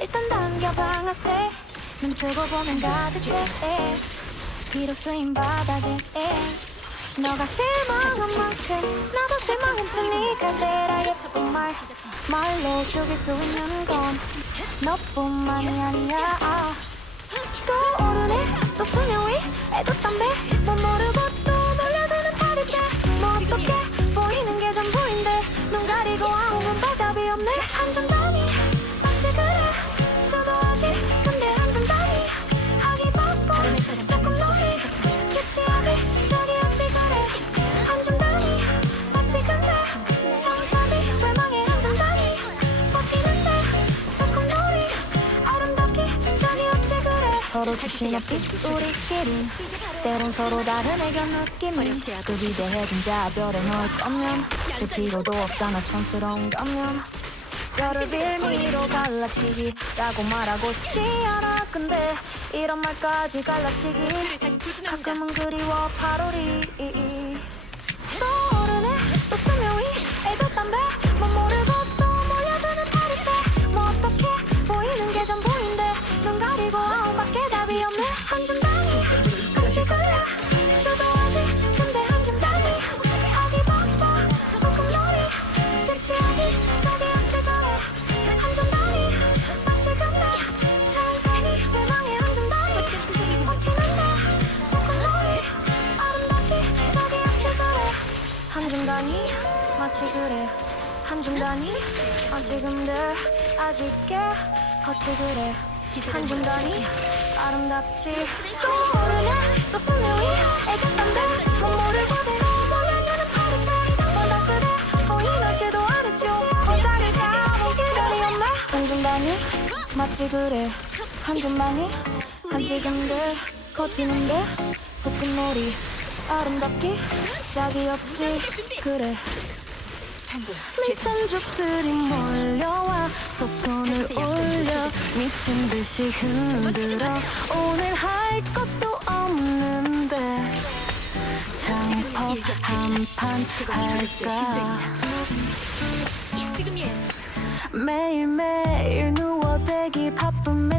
일단 당겨 방아쇠 눈 뜨고 보면 가득해. 비로 쓰인 바닥에. 너가 실망한 만큼 나도 실망했으니까 내라 예쁜 말 말로 죽일 수 있는 건 너뿐만이 아니야. 또 오르네 또 수면 위 애도 담배. 못 모르고 또 몰려드는 파리 때 뭐 어떻게 보이는 게 전부인데 눈 가리고 아웅은 발답이 없네. 단위 서로 주시는 빛 우리끼린 때론 서로 다른 애견 느낌이 그 위대해진 자별에 넣을 거면 쓸 필요도 없잖아 촌스러운 거면 별을 빌미로 갈라치기라고 말하고 싶지 않아. 근데 이런 말까지 갈라치기. 가끔은 그리워 8월이 한줌 단위 마치 그래. 단위 어 지금들 아직게 거치 그래. 한줌 단위 아름답지. 또 오르네. 또 수면 위 애교감들 못 모르고 대로 몰려드는 파리때 뭐다 그래 보이지도 않았죠 별이 없네. 한줌 단위 마치 그래. 단위 한 지금들 버티는데 소꿉놀이 아름답기 짝이 없지? 그래. 미산족들이 몰려와 소손을 올려 미친 듯이 흔들어 오늘 할 것도 없는데 장법 한판 할까? 매일매일 누워 대기 바쁜 매